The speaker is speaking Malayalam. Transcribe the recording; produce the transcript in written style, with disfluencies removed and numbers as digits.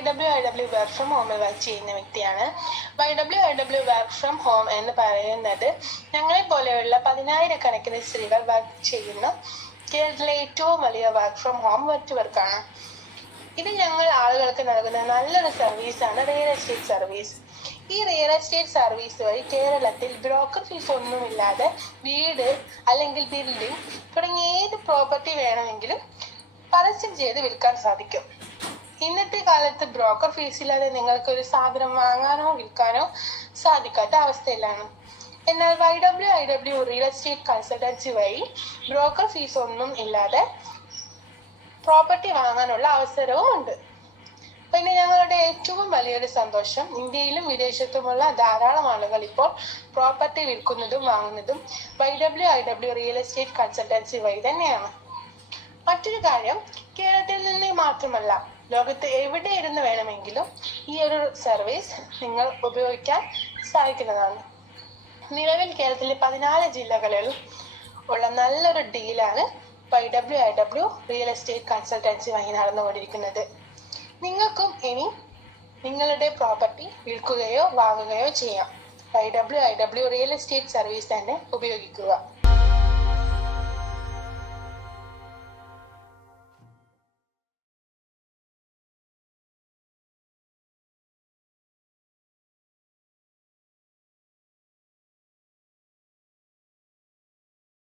YWIW വർക്ക് ഫ്രം ഹോമിൽ വർക്ക് ചെയ്യുന്ന വ്യക്തിയാണ്. YWIW വർക്ക് ഫ്രം ഹോം എന്ന് പറയുന്നത് ഞങ്ങളെ പോലെയുള്ള 10,000-കണക്കിന് സ്ത്രീകൾ വർക്ക് ചെയ്യുന്ന കേരളത്തിലെ ഏറ്റവും വലിയ വർക്ക് ഫ്രം ഹോം നെറ്റ്വർക്കാണ്. ഇത് ഞങ്ങൾ ആളുകൾക്ക് നൽകുന്ന നല്ലൊരു സർവീസാണ് റിയൽ എസ്റ്റേറ്റ് സർവീസ്. ഈ റിയൽ എസ്റ്റേറ്റ് സർവീസ് വഴി കേരളത്തിൽ ബ്രോക്കർ ഫീസ് ഒന്നുമില്ലാതെ വീട് അല്ലെങ്കിൽ ബിൽഡിംഗ് തുടങ്ങിയ ഏത് പ്രോപ്പർട്ടി വേണമെങ്കിലും പരസ്യം ചെയ്ത് വിൽക്കാൻ സാധിക്കും. ഇന്നത്തെ കാലത്ത് ബ്രോക്കർ ഫീസ് ഇല്ലാതെ നിങ്ങൾക്ക് ഒരു സാധനം വാങ്ങാനോ വിൽക്കാനോ സാധിക്കാത്ത അവസ്ഥയിലാണ്. എന്നാൽ YWIW റിയൽ എസ്റ്റേറ്റ് കൺസൾട്ടൻസി വഴി ബ്രോക്കർ ഫീസ് ഒന്നും ഇല്ലാതെ പ്രോപ്പർട്ടി വാങ്ങാനുള്ള അവസരവും ഉണ്ട്. പിന്നെ ഞങ്ങളുടെ ഏറ്റവും വലിയൊരു സന്തോഷം, ഇന്ത്യയിലും വിദേശത്തുമുള്ള ധാരാളം ആളുകൾ ഇപ്പോൾ പ്രോപ്പർട്ടി വിൽക്കുന്നതും വാങ്ങുന്നതും YWIW റിയൽ എസ്റ്റേറ്റ് കൺസൾട്ടൻസി വഴി തന്നെയാണ്. മറ്റൊരു കാര്യം, കേരളത്തിൽ നിന്ന് മാത്രമല്ല ലോകത്ത് എവിടെ ഇരുന്ന് വേണമെങ്കിലും ഈ ഒരു സർവീസ് നിങ്ങൾ ഉപയോഗിക്കാൻ സാധിക്കുന്നതാണ്. നിലവിൽ കേരളത്തിലെ 14 ജില്ലകളിലും ഉള്ള നല്ലൊരു ഡീലാണ് YWIW റിയൽ എസ്റ്റേറ്റ് കൺസൾട്ടൻസി വഴി നടന്നുകൊണ്ടിരിക്കുന്നത്. നിങ്ങൾക്കും ഇനി നിങ്ങളുടെ പ്രോപ്പർട്ടി വിൽക്കുകയോ വാങ്ങുകയോ ചെയ്യാം. YWIW റിയൽ എസ്റ്റേറ്റ് സർവീസ് തന്നെ ഉപയോഗിക്കുക.